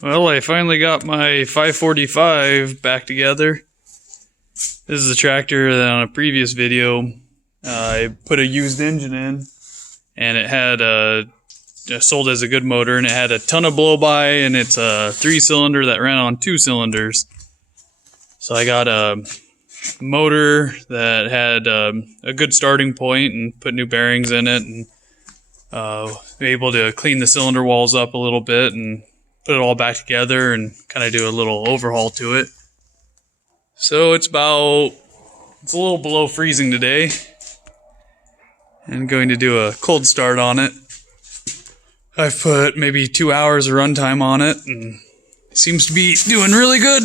Well, I finally got my 545 back together. This is a tractor that on a previous video I put a used engine in, and it had sold as a good motor, and it had a ton of blow-by, and it's a 3-cylinder that ran on 2 cylinders. So I got a motor that had a good starting point and put new bearings in it, and able to clean the cylinder walls up a little bit and put it all back together and kind of do a little overhaul to it. So it's a little below freezing today, and going to do a cold start on it. I've put maybe 2 hours of runtime on it, and it seems to be doing really good.